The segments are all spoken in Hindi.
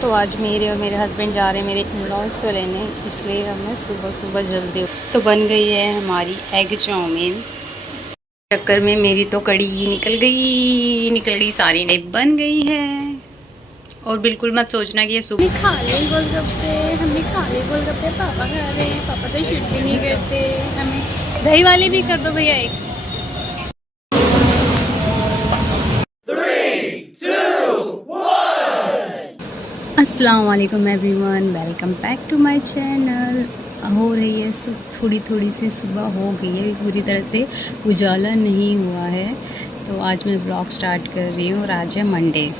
तो आज मेरे और मेरे हस्बैंड जा रहे हैं मेरे इन-लॉज़ को लेने, इसलिए हमें सुबह सुबह जल्दी तो बन गई है हमारी एग चाउमीन। चक्कर में मेरी तो कड़ी ही निकल गई सारी नहीं बन गई है। और बिल्कुल मत सोचना कि ये सुबह खा ले गोलगप्पे, हमने खा ले गोलगप्पे, पापा खा रहे हैं, पापा तो शूट भी नहीं करते। हमें दही वाले भी कर दो भैया एक। अस्सलाम वालेकुम everyone, welcome back to my channel. हो रही है थोड़ी थोड़ी सी सुबह हो गई है, पूरी तरह से उजाला नहीं हुआ है। तो आज मैं ब्लॉग स्टार्ट कर रही हूँ और आज है मंडे।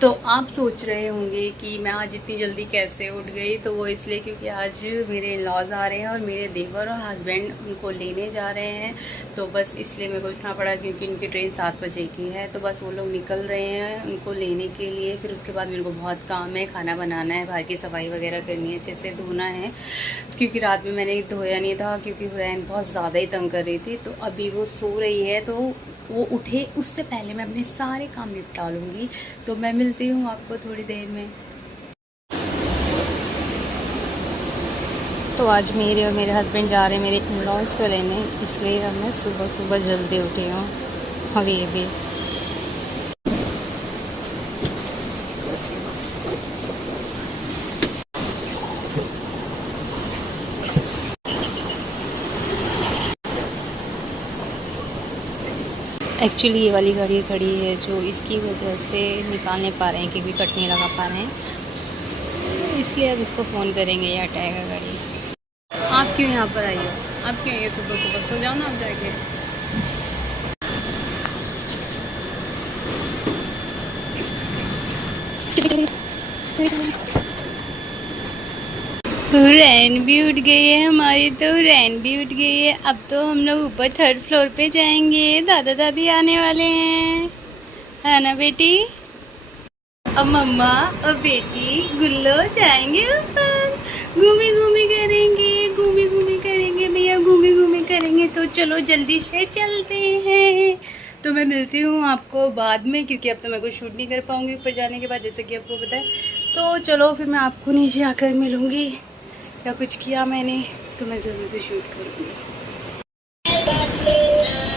तो आप सोच रहे होंगे कि मैं आज इतनी जल्दी कैसे उठ गई, तो वो इसलिए क्योंकि आज मेरे इन-लॉज़ आ रहे हैं और मेरे देवर और हस्बैंड उनको लेने जा रहे हैं। तो बस इसलिए मेरे को उठना पड़ा क्योंकि उनकी ट्रेन 7 बजे की है। तो बस वो लोग निकल रहे हैं उनको लेने के लिए। फिर उसके बाद मेरे को बहुत काम है, खाना बनाना है, बाहर की सफाई वगैरह करनी है, जैसे धोना है क्योंकि रात में मैंने धोया नहीं था क्योंकि हुरैन बहुत ज़्यादा ही तंग कर रही थी। तो अभी वो सो रही है, तो वो उठे उससे पहले मैं अपने सारे काम निपटा लूँगी। तो मैं मिलती हूँ आपको थोड़ी देर में। तो आज मेरे और मेरे हस्बैंड जा रहे हैं मेरे इन-लॉज़ को लेने, इसलिए मैं सुबह सुबह जल्दी उठी हूँ अभी भी। एक्चुअली ये वाली गाड़ी खड़ी है जो इसकी वजह से निकाल नहीं पा रहे हैं क्योंकि कट नहीं लगा पा रहे हैं, इसलिए अब इसको फ़ोन करेंगे या हटाएगा गाड़ी। आप क्यों यहाँ पर आई हो? आप क्यों ये सुबह सुबह? सो जाओ ना आप जाके। रैन भी उठ गई है हमारी, तो रैन भी उठ गई है। अब तो हम लोग ऊपर 3rd फ्लोर पे जाएंगे, दादा दादी आने वाले हैं, है ना बेटी? अब मम्मा और बेटी गुल्लो जाएंगे ऊपर, घूमी घूमी करेंगे भैया, घूमी घूमी करेंगे। तो चलो जल्दी से चलते हैं। तो मैं मिलती हूँ आपको बाद में क्योंकि अब तो मैं कुछ शूट नहीं कर पाऊँगी ऊपर जाने के बाद, जैसे कि आपको पता है। तो चलो फिर मैं आपको नीचे आकर मिलूँगी, या कुछ किया मैंने तो मैं ज़रूर से शूट करूँगी।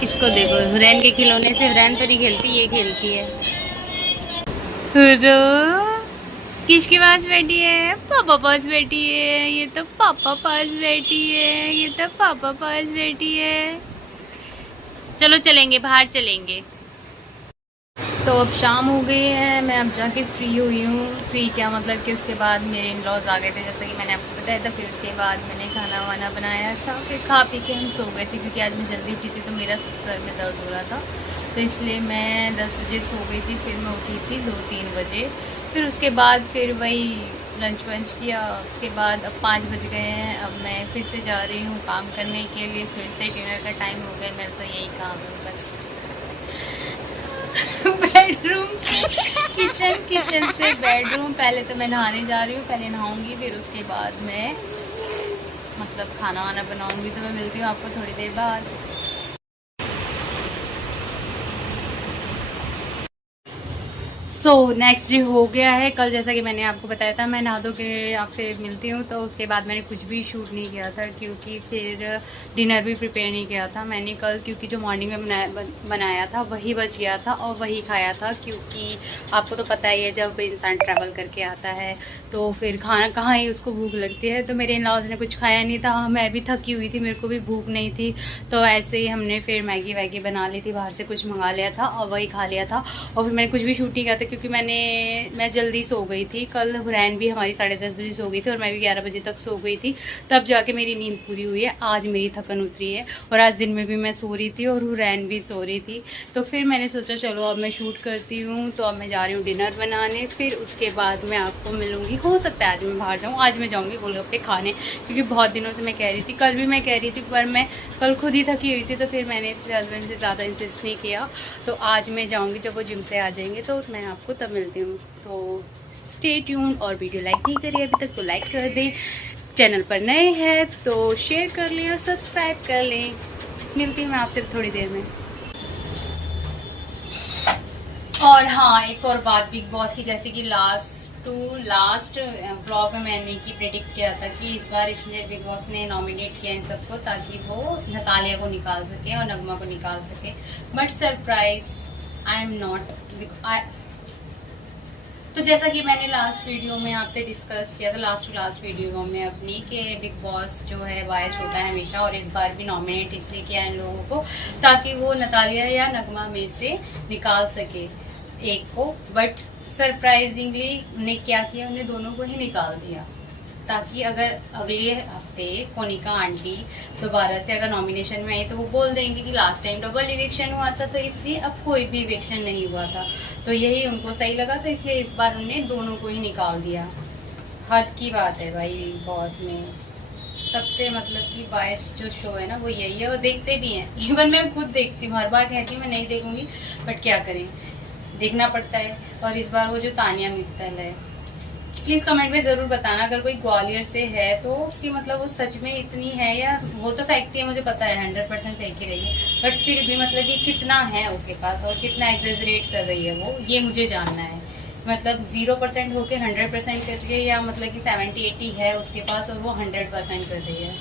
इसको देखो, हुरैन के खिलौने से हुरैन तो नहीं खेलती, ये खेलती है। हुरो किसके पास बैठी है? पापा पास बैठी है। ये तो पापा पास बैठी है, ये तो पापा पास बैठी है। चलो चलेंगे, बाहर चलेंगे। तो अब शाम हो गई है, मैं अब जाके फ्री हुई हूँ। फ्री क्या मतलब कि उसके बाद मेरे इन-लॉज़ आ गए थे, जैसा कि मैंने आपको बताया था। फिर उसके बाद मैंने खाना वाना बनाया था, फिर खा पी के हम सो गए थे क्योंकि आज मैं जल्दी उठी थी तो मेरा सर में दर्द हो रहा था। तो इसलिए मैं 10 बजे सो गई थी, फिर मैं उठी थी 2-3 बजे। फिर उसके बाद फिर वही लंच वंच किया। उसके बाद अब 5 बज गए हैं, अब मैं फिर से जा रही हूँ काम करने के लिए। फिर से डिनर का टाइम हो गया, मेरा तो यही काम है बस। बेडरूम से किचन से बेडरूम। पहले तो मैं नहाने जा रही हूँ, पहले नहाऊंगी फिर उसके बाद मैं मतलब खाना वाना बनाऊंगी। तो मैं मिलती हूँ आपको थोड़ी देर बाद। सो नेक्स्ट डे हो गया है। कल जैसा कि मैंने आपको बताया था, मैं नहा धो के आपसे मिलती हूँ। तो उसके बाद मैंने कुछ भी शूट नहीं किया था क्योंकि फिर डिनर भी प्रिपेयर नहीं किया था मैंने कल, क्योंकि जो मॉर्निंग में बनाया था वही बच गया था और वही खाया था। क्योंकि आपको तो पता ही है जब इंसान ट्रैवल करके आता है तो फिर खाना कहाँ ही उसको भूख लगती है। तो मेरे इन-लॉज़ ने कुछ खाया नहीं था, मैं भी थकी हुई थी, मेरे को भी भूख नहीं थी। तो ऐसे ही हमने फिर मैगी वैगी बना ली थी, बाहर से कुछ मंगा लिया था और वही खा लिया था। और फिर मैंने कुछ भी शूट नहीं किया था क्योंकि मैं जल्दी सो गई थी। कल हुरैन भी हमारी 10:30 बजे सो गई थी और मैं भी 11 बजे तक सो गई थी, तब जाके मेरी नींद पूरी हुई है। आज मेरी थकन उतरी है और आज दिन में भी मैं सो रही थी और हुरैन भी सो रही थी। तो फिर मैंने सोचा चलो अब मैं शूट करती हूँ। तो अब मैं जा रही हूँ डिनर बनाने, फिर उसके बाद मैं आपको मिलूँगी। हो सकता है आज मैं बाहर जाऊँ, आज मैं जाऊँगी गोलगप्पे खाने क्योंकि बहुत दिनों से मैं कह रही थी। कल भी मैं कह रही थी पर मैं कल खुद ही थकी हुई थी, तो फिर मैंने इसलिए हस्बैंड से ज़्यादा इंसिस्ट नहीं किया। तो आज मैं जाऊँगी, जब वो जिम से आ जाएंगे तो मैं आपको तब मिलती हूँ। तो स्टे ट्यून। और वीडियो लाइक नहीं करी अभी तक तो लाइक कर दें, चैनल पर नए हैं तो शेयर कर लें और सब्सक्राइब कर लें। मिलती हूँ मैं आपसे थोड़ी देर में। और हाँ, एक और बात बिग बॉस की, जैसे कि लास्ट ब्लॉग में मैंने की प्रेडिक्ट किया था कि इस बार इसलिए बिग बॉस ने नॉमिनेट किया इन सबको ताकि वो नतालिया को निकाल सके और नगमा को निकाल सके, but surprise I am not. तो जैसा कि मैंने लास्ट वीडियो में आपसे डिस्कस किया था, लास्ट वीडियो में अपनी, कि बिग बॉस जो है बायस होता है हमेशा, और इस बार भी नॉमिनेट इसलिए किया इन लोगों को ताकि वो नतालिया या नगमा में से निकाल सके एक को, बट सरप्राइजिंगली उन्हें क्या किया, उन्हें दोनों को ही निकाल दिया ताकि अगर अगले हफ्ते कोनिका आंटी दोबारा से अगर नॉमिनेशन में आई तो वो बोल देंगे कि लास्ट टाइम डबल इविक्शन हुआ था तो इसलिए अब कोई भी इविक्शन नहीं हुआ था, तो यही उनको सही लगा, तो इसलिए इस बार उन्होंने दोनों को ही निकाल दिया। हद की बात है भाई, बिग बॉस में सबसे मतलब कि बायस जो शो है ना वो यही है, और देखते भी हैं। इवन मैं खुद देखती हूँ, हर बार कहती हूँ मैं नहीं देखूंगी, बट क्या करें, देखना पड़ता है। और इस बार वो जो तानिया मित्तल है, प्लीज़ कमेंट में ज़रूर बताना अगर कोई ग्वालियर से है तो, कि मतलब वो सच में इतनी है, या वो तो फेंकती है मुझे पता है 100% फेंक ही रही है, बट फिर भी मतलब कि कितना है उसके पास और कितना एग्जेजरेट कर रही है वो, ये मुझे जानना है। मतलब 0% होके 100% कर रही है, या मतलब कि 70-80 है उसके पास और वो 100% कर रही है।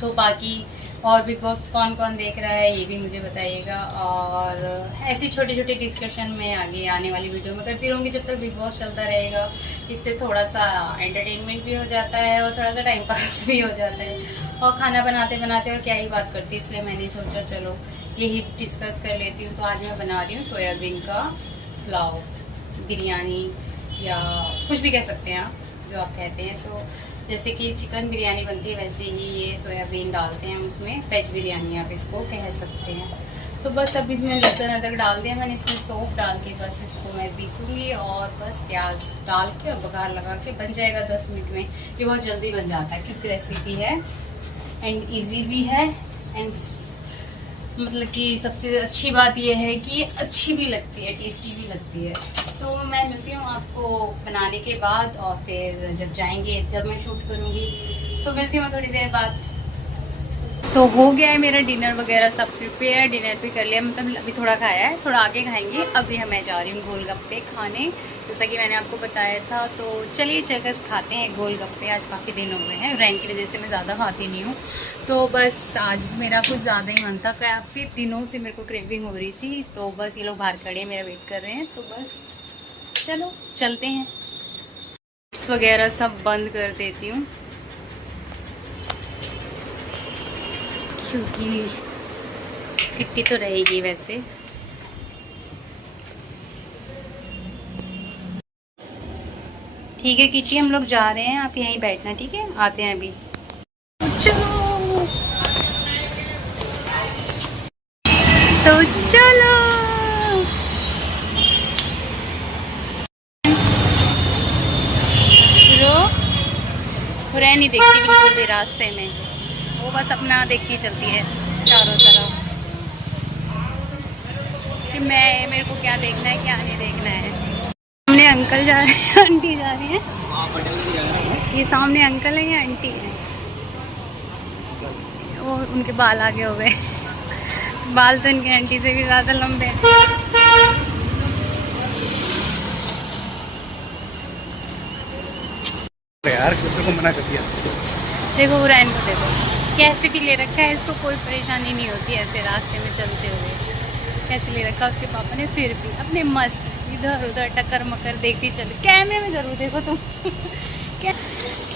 तो बाकी और बिग बॉस कौन कौन देख रहा है ये भी मुझे बताइएगा, और ऐसी छोटी छोटी डिस्कशन मैं आगे आने वाली वीडियो में करती रहूँगी जब तक बिग बॉस चलता रहेगा। इससे थोड़ा सा एंटरटेनमेंट भी हो जाता है और थोड़ा सा टाइम पास भी हो जाता है, और खाना बनाते बनाते और क्या ही बात करती, इसलिए मैंने सोचा चलो यही डिस्कस कर लेती हूँ। तो आज मैं बना रही हूँ सोयाबीन का पुलाव, बिरयानी या कुछ भी कह सकते हैं आप, जो आप कहते हैं। तो जैसे कि चिकन बिरयानी बनती है वैसे ही ये सोयाबीन डालते हैं उसमें, वेज बिरयानी आप इसको कह सकते हैं। तो बस अब इसमें लहसुन अदरक डाल दिया मैंने, इसमें सौंफ डाल के बस इसको मैं पीसूँगी, और बस प्याज डाल के बघार लगा के बन जाएगा 10 मिनट में। ये बहुत जल्दी बन जाता है, क्विक रेसिपी है एंड ईजी भी है, एंड मतलब कि सबसे अच्छी बात यह है कि अच्छी भी लगती है, टेस्टी भी लगती है। तो मैं मिलती हूँ आपको बनाने के बाद, और फिर जब मैं शूट करूँगी तो मिलती हूँ थोड़ी देर बाद। तो हो गया है मेरा डिनर वगैरह सब प्रिपेयर, डिनर भी कर लिया, मतलब अभी थोड़ा खाया है, थोड़ा आगे खाएंगे। अभी मैं जा रही हूँ गोलगप्पे खाने, जैसा कि मैंने आपको बताया था। तो चलिए चलकर खाते हैं गोलगप्पे, आज काफ़ी दिन हो गए हैं, रैन की वजह से मैं ज़्यादा खाती नहीं हूँ, तो बस आज मेरा कुछ ज़्यादा ही मन था, काफ़ी दिनों से मेरे को क्रेविंग हो रही थी। तो बस ये लोग बाहर खड़े मेरा वेट कर रहे हैं, तो बस चलो चलते हैं। वगैरह सब बंद कर देती हूँ क्योंकि किट्टी तो रहेगी वैसे। ठीक है किट्टी, हम लोग जा रहे हैं, आप यहीं बैठना, ठीक है, आते हैं अभी। चलो तो चलो, वो रह नहीं देखती बिल्कुल भी रास्ते में, वो बस अपना देखती चलती है चारों तरफ कि मेरे को क्या देखना है क्या नहीं देखना है। सामने अंकल जा रहे हैं, आंटी जा रही हैं, ये सामने अंकल है या आंटी है, वो उनके बाल आगे हो गए, बाल तो इनके आंटी से भी ज़्यादा लंबे हैं। यार किसी को मना कर दिया। देखो उरैन को देखो कैसे भी ले रखा है, इसको कोई परेशानी नहीं होती ऐसे रास्ते में चलते हुए, कैसे ले रखा उसके पापा ने, फिर भी अपने मस्त इधर उधर टक्कर मकर देखती चले। कैमरे में ज़रूर देखो तुम क्या,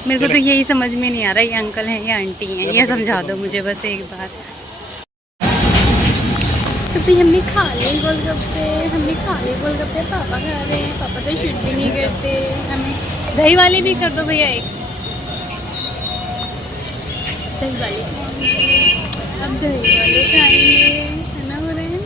मेरे को तो यही समझ में नहीं आ रहा ये अंकल हैं या आंटी हैं, ये समझा दो मुझे बस एक बार। तो फिर हमने खा लिए गोलगप्पे, पापा खा रहे हैं, पापा तो शूट भी नहीं करते। हमें दही वाले भी कर दो भैया, एक दही वाले, अब दही वाले खाएंगे, है ना हो रहे हैं।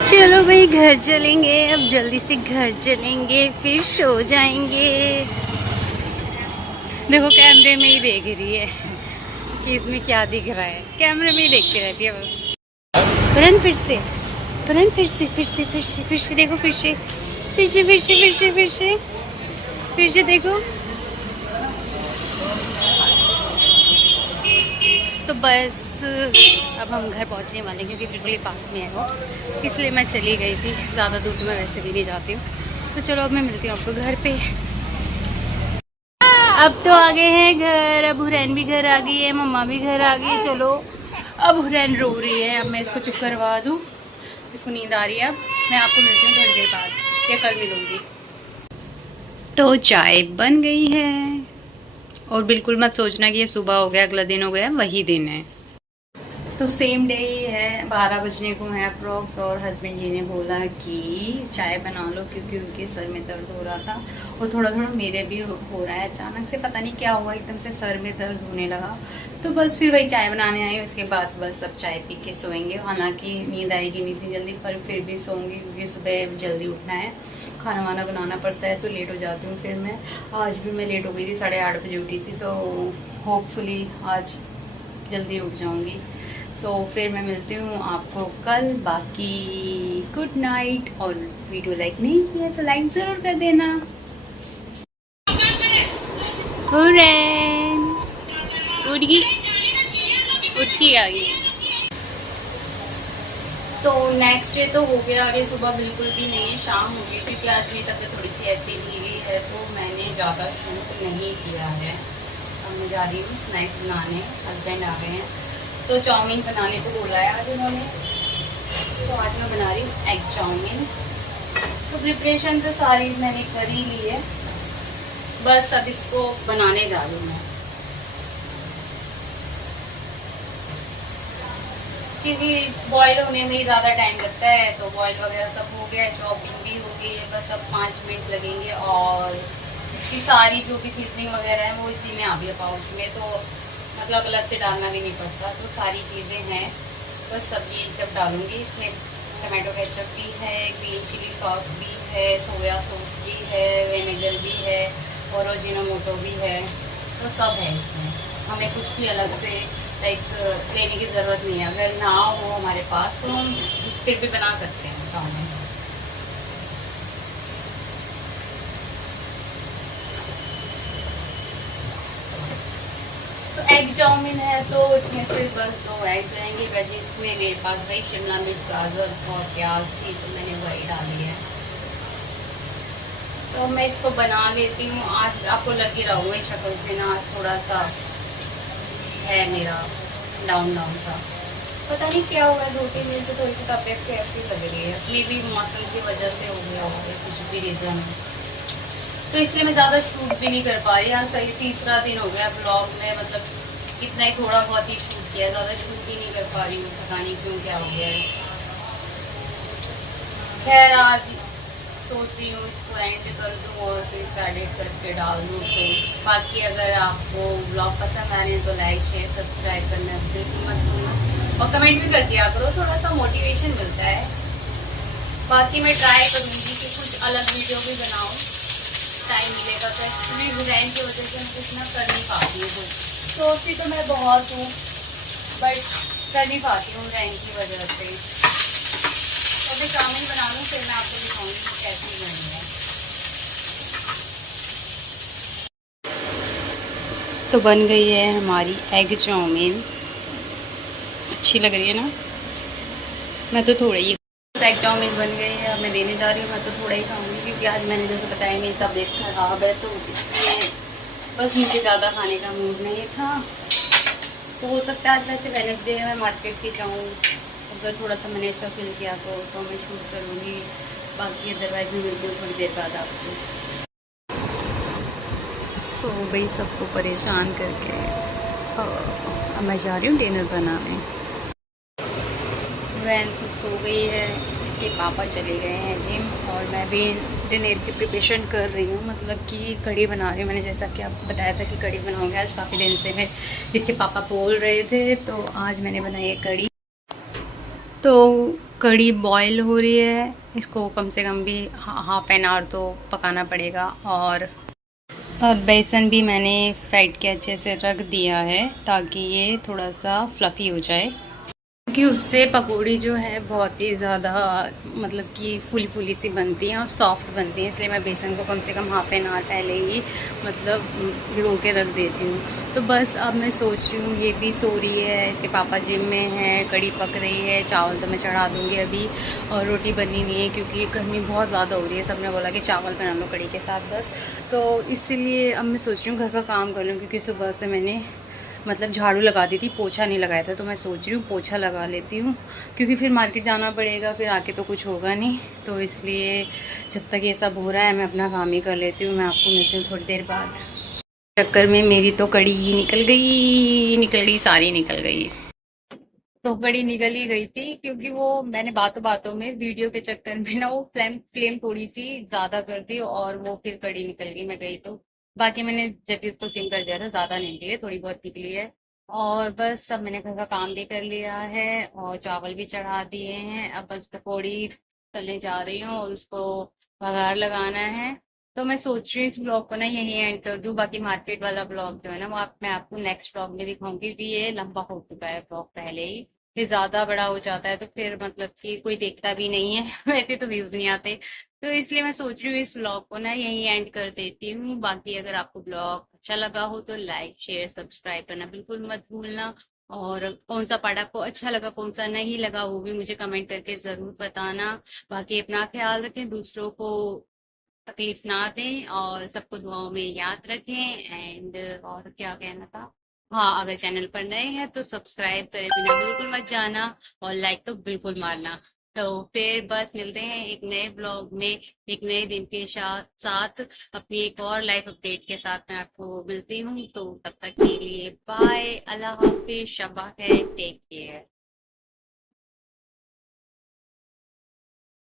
चलो भाई घर चलेंगे, अब जल्दी से घर चलेंगे, फिर सो जाएंगे। देखो कैमरे में ही देख रही है कि इसमें क्या दिख रहा है, कैमरे में ही देखती रहती है बस। तुरंत फिर से तुरंत फिर से फिर से फिर से फिर से देखो, फिर से फिर से फिर से फिर से फिर से फिर से देखो। तो बस अब हम घर पहुंचने वाले हैं क्योंकि बिल्कुल ही पास में है वो, इसलिए मैं चली गई थी। ज़्यादा दूर तो मैं वैसे भी नहीं जाती हूँ। तो चलो अब मैं मिलती हूँ आपको घर पे। अब तो आ गए हैं घर, अब हुरैन भी घर आ गई है, मम्मा भी घर आ गई। चलो अब हुरैन रो रही है, अब मैं इसको चुप करवा दूँ, इसको नींद आ रही है। अब मैं आपको मिलती हूँ थोड़ी देर बाद या कल मिलूँगी। तो चाय बन गई है और बिल्कुल मत सोचना कि ये सुबह हो गया अगला दिन हो गया, वही दिन है। तो सेम डे ही है, 12 बजने को है अप्रॉक्स, और हस्बैंड जी ने बोला कि चाय बना लो क्योंकि उनके सर में दर्द हो रहा था और थोड़ा थोड़ा मेरे भी हो रहा है। अचानक से पता नहीं क्या हुआ, एकदम से सर में दर्द होने लगा। तो बस फिर वही चाय बनाने आई, उसके बाद बस अब चाय पी के सोएंगे। हालांकि नींद आएगी नहीं इतनी जल्दी, पर फिर भी सोऊंगी क्योंकि सुबह जल्दी उठना है, खाना वाना बनाना पड़ता है, तो लेट हो जाती हूँ फिर मैं। आज भी मैं लेट हो गई थी, 8:30 बजे उठी थी, तो होपफुली आज जल्दी उठ जाऊँगी। तो फिर मैं मिलती हूँ आपको कल। बाकी गुड नाइट, और वीडियो लाइक नहीं किया तो लाइक ज़रूर कर देना। हुरैन उठ गई, उठ के आ गई। तो नेक्स्ट डे तो हो गया, अरे सुबह बिल्कुल भी नहीं, शाम हो गई क्योंकि आज मेरी तबीयत थोड़ी सी ऐसी ढीली है, तो मैंने ज़्यादा शूट नहीं किया है। अब मैं जा रही हूँ स्नैक्स बनाने, हस्बैंड आ गए हैं तो चाउमीन बनाने को बोला है आज उन्होंने, तो आज मैं बना रही हूँ एग चाउमीन। तो प्रिपरेशन तो सारी मैंने कर ही ली है, बस अब इसको बनाने जा रही हूँ मैं, क्योंकि बॉईल होने में ही ज़्यादा टाइम लगता है। तो बॉईल वगैरह सब हो गया है, चॉपिंग भी हो गई है, बस अब 5 मिनट लगेंगे। और इसकी सारी जो भी सीजनिंग वगैरह है वो इसी में आ गई है पाउच में, तो मतलब अलग से डालना भी नहीं पड़ता। तो सारी चीज़ें हैं, बस सब्जी सब डालूँगी इसमें। टमाटो केचप भी है, ग्रीन चिली सॉस भी है, सोया सॉस भी है, विनेगर भी है, और अजीनोमोटो भी है, तो सब है इसमें। हमें कुछ भी अलग से लेने की ज़रूरत नहीं है। अगर ना हो हमारे पास तो हम फिर भी बना सकते हैं गाँव में। तो एग चाउमीन है तो इसमें फिर बस 2 एग जाएंगे। वेजिस में मेरे पास वही शिमला मिर्च, गाजर और प्याज थी, तो मैंने वही डाली है। तो मैं इसको बना लेती हूँ। आज आपको लग ही रहा होगा शक्ल से ना, आज थोड़ा सा है मेरा डाउन सा, पता नहीं क्या हुआ है। 2-3 दिन से थोड़ी सी तबीयत से ऐसी लग रही है, मे भी मौसम की वजह से हो गया होगा, कुछ भी रीज़न है। तो इसलिए मैं ज़्यादा शूट भी नहीं कर पा रही। आज कहीं तीसरा दिन हो गया ब्लॉग में, मतलब इतना ही थोड़ा बहुत ही शूट किया, ज़्यादा शूट ही नहीं कर पा रही हूँ, पता नहीं क्यों क्या हो गया है। खैर आज सोच रही हूँ इसको एंड कर दूँ और फिर इसका एडिट करके डाल दूँ। तो बाकी अगर आपको ब्लॉग पसंद आ रहे हैं तो लाइक शेयर सब्सक्राइब करना बिल्कुल मत भूलना, और कमेंट भी कर दिया करो, थोड़ा सा मोटिवेशन मिलता है। बाकी मैं ट्राई करूँगी कि कुछ अलग वीडियो भी बनाऊँ, टाइम मिलेगा तो। एक्चुअली डिज़ाइन की वजह से मैं कुछ ना कर नहीं पाती हूँ, सोचती तो मैं बहुत हूँ बट कर नहीं पाती हूँ डिज़ाइन की वजह से। तो मैं चाउमीन बना लूँ फिर मैं आपको दिखाऊंगी कैसी बनी है। तो बन गई है हमारी एग चाउमीन, अच्छी लग रही है ना। मैं तो थोड़ा ही एग चाउमीन बन गई है, अब मैं देने जा रही हूँ। मैं तो थोड़ा ही खाऊंगी क्योंकि आज मैंने जैसे बताया मेरी तबीयत ख़राब है, तो इसलिए बस मुझे ज़्यादा खाने का मूड नहीं था। तो हो सकता है आज वैसे वेडनेसडे मैं मार्केट की जाऊँ, अगर थोड़ा सा मैंने अच्छा फील किया तो मैं शूट करूँगी। बाकी अदरवाइज मैं मिलती हूँ थोड़ी देर बाद आपको। सो गई सबको परेशान करके, अब मैं जा रही हूँ डिनर बनाने। रैन तो सो गई है, इसके पापा चले गए हैं जिम, और मैं भी डिनर की प्रिपरेशन कर रही हूँ, मतलब कि कढ़ी बना रही हूँ। मैंने जैसा कि आपको बताया था कि कढ़ी बनाऊँगी आज, काफ़ी दिन से मैं इसके पापा बोल रहे थे, तो आज मैंने बनाई है कढ़ी। तो कढ़ी बॉयल हो रही है, इसको कम से कम भी हाफ एन आवर तो पकाना पड़ेगा। और और बेसन भी मैंने फेंट के अच्छे से रख दिया है ताकि ये थोड़ा सा फ्लफ़ी हो जाए, क्योंकि उससे पकौड़ी जो है बहुत ही ज़्यादा मतलब कि फुली फुली सी बनती हैं और सॉफ्ट बनती हैं। इसलिए मैं बेसन को कम से कम हाफ़ एन आवर पहले ही मतलब भिगो के रख देती हूँ। तो बस अब मैं सोच रही हूँ, ये भी सो रही है, इसके पापा जिम में हैं, कढ़ी पक रही है, चावल तो मैं चढ़ा दूँगी अभी, और रोटी बननी नहीं है क्योंकि गर्मी बहुत ज़्यादा हो रही है। सब ने बोला कि चावल बना लो कढ़ी के साथ बस, तो इसलिए अब मैं सोच रही हूँ घर का काम कर लूँ, क्योंकि सुबह से मैंने मतलब झाड़ू लगा दी थी, पोछा नहीं लगाया था। तो मैं सोच रही हूँ पोछा लगा लेती हूँ, क्योंकि फिर मार्केट जाना पड़ेगा, फिर आके तो कुछ होगा नहीं। तो इसलिए जब तक ये सब हो रहा है मैं अपना काम ही कर लेती हूँ। मैं आपको मिलती हूँ थोड़ी देर बाद। चक्कर में मेरी तो कड़ी ही निकल गई, सारी निकल गई। तो कड़ी निकल ही गई थी, क्योंकि वो मैंने बातों बातों में वीडियो के चक्कर में ना वो फ्लेम थोड़ी सी ज्यादा कर दी, और वो फिर कड़ी निकल गई, मैं गई तो। बाकी मैंने जब भी उसको सिम कर दिया था, ज्यादा नहीं निकली है, थोड़ी बहुत निकली है। और बस अब मैंने घर का काम भी कर लिया है और चावल भी चढ़ा दिए हैं। अब बस पकौड़ी तलने जा रही हूँ और उसको बघार लगाना है। तो मैं सोच रही हूँ इस ब्लॉग को ना यहीं एंड कर दूँ। बाकी मार्केट वाला ब्लॉग जो है ना वो मैं आपको नेक्स्ट ब्लॉग में दिखाऊंगी, क्योंकि ये लंबा हो चुका है ब्लॉग पहले ही। फिर ज्यादा बड़ा हो जाता है तो फिर मतलब कि कोई देखता भी नहीं है वैसे तो व्यूज नहीं आते। तो इसलिए मैं सोच रही हूँ इस ब्लॉग को ना यहीं एंड कर देती हूँ। बाकी अगर आपको ब्लॉग अच्छा लगा हो तो लाइक शेयर सब्सक्राइब करना बिल्कुल मत भूलना। और कौन सा पार्ट आपको अच्छा लगा, कौन सा नहीं लगा, वो भी मुझे कमेंट करके जरूर बताना। बाकी अपना ख्याल रखें, दूसरों को तकलीफ ना दें, और सबको दुआओं में याद रखें। एंड और क्या कहना था, हाँ, अगर चैनल पर नए हैं तो सब्सक्राइब करे बिना बिल्कुल मत जाना, और लाइक तो बिल्कुल मारना। तो फिर बस मिलते हैं एक नए ब्लॉग में, एक नए दिन के साथ अपनी एक और लाइफ अपडेट के साथ मैं आपको मिलती हूँ। तो तब तक के लिए बाय, अल्लाह हाफिज, शबा है, टेक केयर।